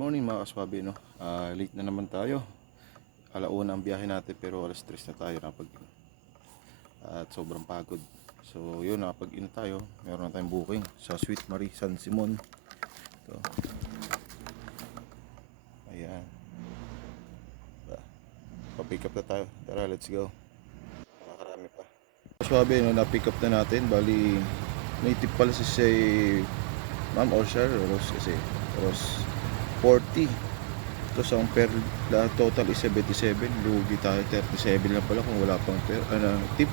Morning mga kaswabe, no? Late na naman tayo. Alauna ang biyahe natin pero alas 3 na tayo at sobrang pagod. So yun, nakapag-in tayo. Meron na tayong booking sa Sweet Marie San Simon. Ito. Ayan. Pa-pick up na tayo. Tara, let's go. Makakarami pa. Kaswabe, no? Na-pick up na natin. Bali, native pala si Ma'am or Sir Rose kasi Rose 40. Ito sa per total is 77. Lugi tayo 37 lang pala kung wala pang tip.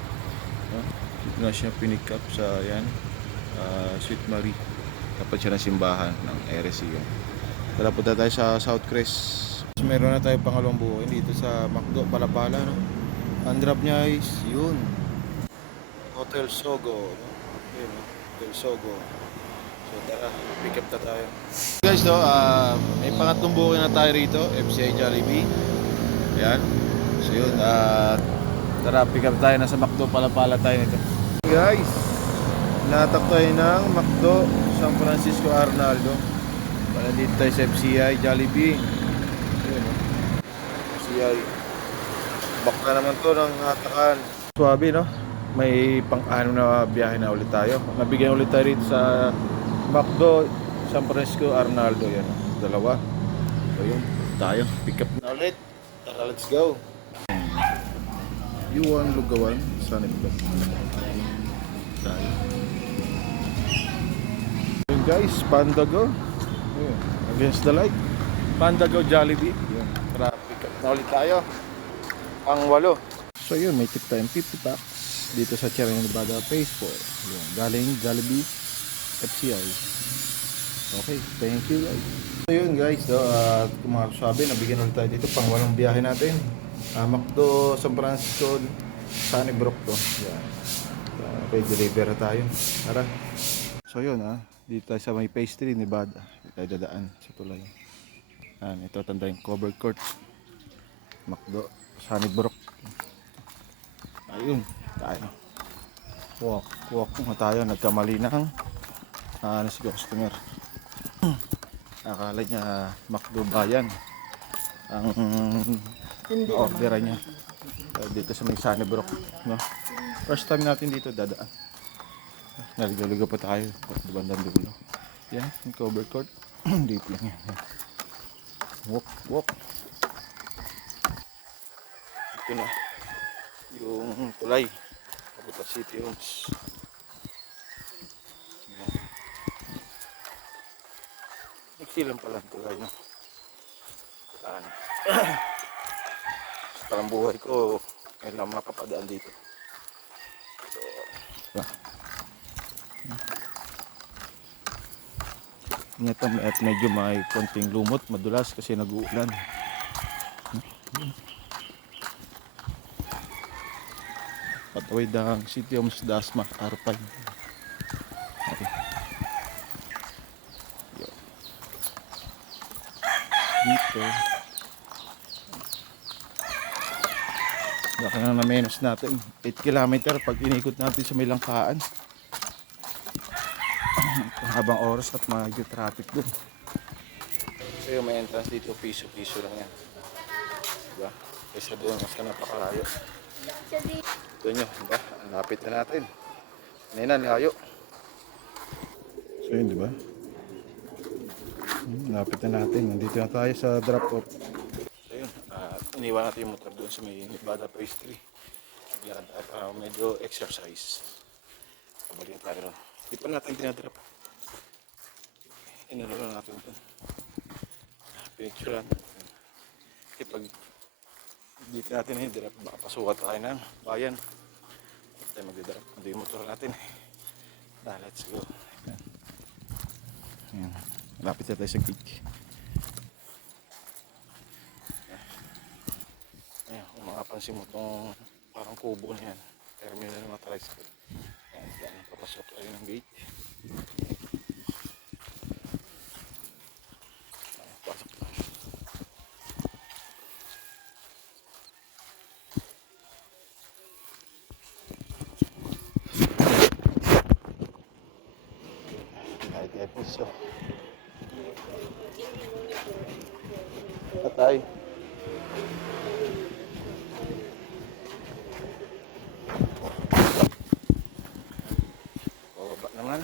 Na siya pinick up sa yan Sweet Marie. Dapat siya ng simbahan ng RSU. Tara, punta tayo sa South Crest. Meron na tayo pangalawang buhay dito sa McDo Palapala, no? Ang drop niya is yun, Hotel Sogo, no? Yun, no? Hotel Sogo. So tara, pick up na tayo. Guys, no, may pangatlong booking na tayo rito, FCI Jollibee. Ayan. So yun, tara, pick up tayo. Nasa McDo Palapala tayo nito. Guys, natak tayo ng McDo San Francisco Arnaldo. Para dito tayo sa FCI Jollibee. Ayan, no? FCI. Back na naman to ng hatakan. Swabe, no? May pang-anim na biyahe na ulit tayo. Nabigyan ulit tayo rito sa McDo San Francisco Arnaldo. Yan, dalawa. So yun, tayo, pick up na ulit. Tara, let's go. Yuan Lugawan, Sunny Vlog. Tayo. Yun guys, Pandago. Yun, against the light. Pandago Jollibee. Yun, tara, pick up na ulit tayo. Ang 8. So yun, may tip tayong 50 packs dito sa Sierra Nevada Phase 4. Yun, galing Jollibee FCI. Okay, thank you guys. So yun guys, kung mga sabi, nabigyan ulit tayo dito pang 8 biyahe natin. McDo San Francisco Sunnybrook to. Yan. Okay, deliver na tayo. Tara. So yun, dito tayo sa may Phase 3 Nevada. Dito tayo dadaan sa tulay. Yan, ito tanda yung covered court. McDo Sunnybrook. Ayun, tayo. Walk na tayo. Nagkamali ng si customer. Akala niya McDo Bayan ang orderan niya. Dito sa may Sunnybrook, no? First time natin dito dadaan. Naligaluga pa tayo bandang dulo. Yan, yung cover court. Dito lang yan. Walk. Ito na yung tulay papunta City Homes. Nagsilang pala ang tulay, no? Parang buhay ko ay lang makapadaan dito. So, at medyo may konting lumot, madulas kasi nag-uulan. Patawid ang City Homes Dasma R5. Okay. Dito baka na menos natin 8 km pag inikot natin sa may Langkaan. Habang oras at medyo traffic dun. So yung may entrance dito, piso lang yan, diba? Kaysa doon mas napakalayo. Ito nyo, diba? Lapit na natin. Ngayon na, layo. So yun, diba? Lapit na natin. Nandito na tayo sa drop off. So yun, iniwan natin yung motor doon sa may Nevada Phase 3. Medyo exercise. Pabalik tayo ron. Di pa natin dinadrop. Inalo natin ito. Picture lang. Kasi pag dito natin i-drop, baka pasukat tayo ng bayan. Hindi tayo mag-drop. Hindi yung motor natin. Let's go. Ayan. Lapit na tayo sa gate. Ayan, kung makapansin mo itong parang kubo na yan. Terminal ng mga tricycle. Ayan, papasok tayo ng gate. Pasok tayo. Light episode. Patay. Bababa naman.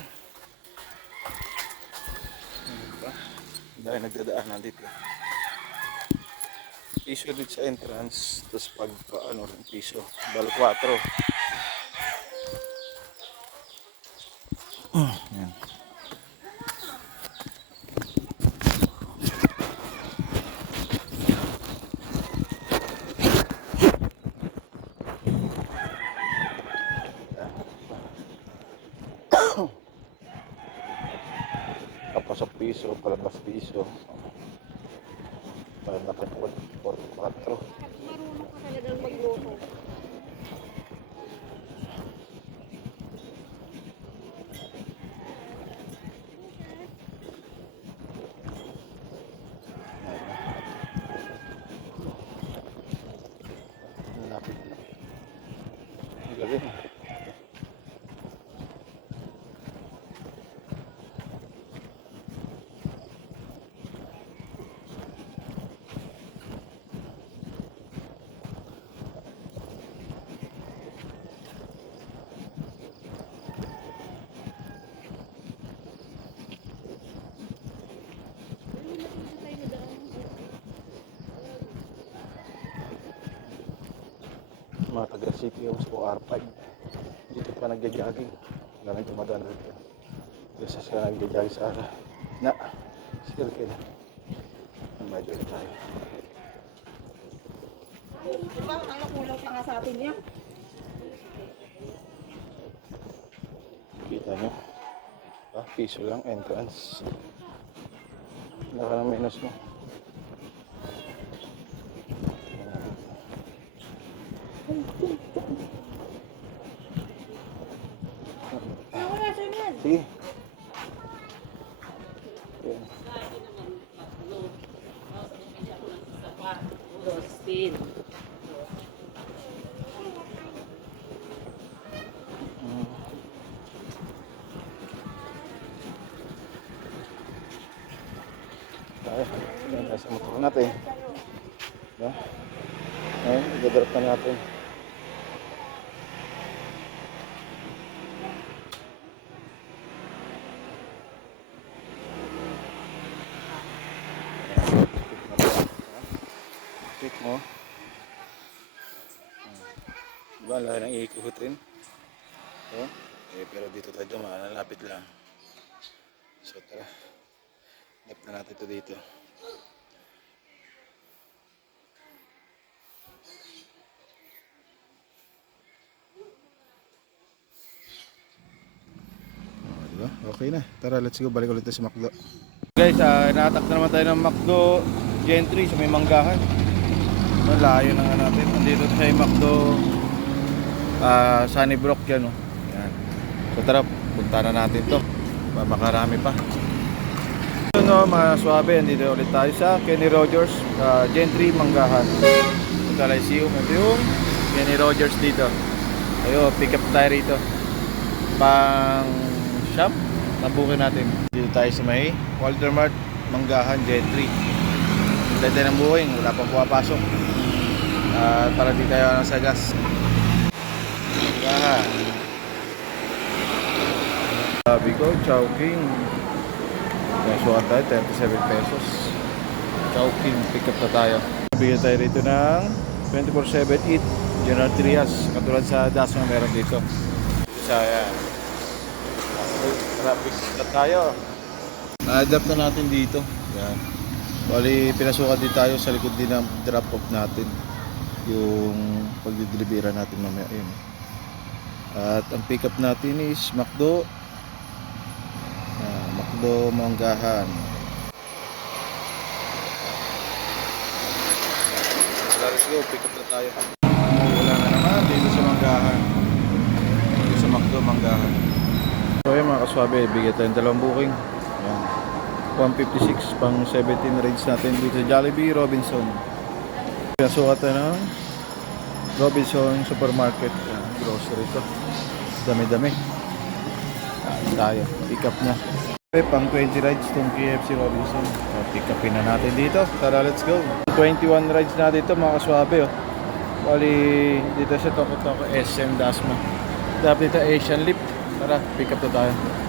Diba? Dahil nagdadaanan dito. Piso dito sa entrance. Tapos pag paano rin piso. Bal 4. Yan. Kapasok piso, palabas piso. Palabas 4. Marunong ka talagang magluto. Malapit na. Ang galing. Mga taga-city homes po R5 dito pa nagja-jogging. Maraming tumadaan dito kasi sila nagja-jogging sa na circle. Medyo na tayo. Diba, ang nakulaw pa nga sa atin yan. Kita nyo, piso lang entrance. Naka ng minus mo. Wala siya yan. Sige. Yan. Tayo, yan nasa motor natin. Diba? Ngayon, i-drop na natin. Tik mo. Diba, ang laki ng iikutin. So, pero dito tayo dumaan, lapit lang. So tara, hanap na natin ito dito. Diba? Okay na. Tara, let's go. Balik ulit sa McDo. Guys, naatak na naman tayo ng McDo Gentry sa may Manggahan. Malayo na nga natin. Nandito sa may McDo Sunnybrook yan. Oh. Yan. So tara, punta na natin to. Makarami pa. So no, mga swabe, nandito ulit tayo sa Kenny Rogers Gentry Manggahan. Punta tayo see you. Ito yung Kenny Rogers dito. Ayo, pick up tayo rito. Pang shop, nabukin natin. Dito tayo sa may Walter Mart Manggahan Gentry. Hintay tayo ng buhing, wala pang pumapasok. Para di tayo sa gas. Manggahan. Sabi ko, Chowking. Nasuhan tayo, 37 pesos. Chowking, pick up na tayo. Bigyan tayo rito ng 24/7 eat. General Trias, katulad sa Dasma meron dito. Sa traffic na tayo. Na-adapt na natin dito. Yan. Bali, pinasukan din tayo sa likod din ng drop-off natin. Yung pagdidelibera natin mamaya. Yun. At ang pick up natin is McDo. McDo Manggahan. Let's go, pick up na tayo. Wala na naman dito sa Manggahan. Dito sa McDo Manggahan. So yun mga kaswabe, bigyan tayong dalawang booking. Yan. 156 pang 17 range natin dito sa Jollibee Robinson. Pinasukat tayo ng Robinson Supermarket. Yan, grocery to. Dami-dami. Tayo, pick up na. Pang 20 rides tong KFC Robinson. So, pick upin na natin dito. Tara, let's go. 21 rides na dito mga kaswabe. Oh. Bali, dito sa Toko Toko SM Dasma. Dapat dito Asian Lift. Tara, pick up na tayo.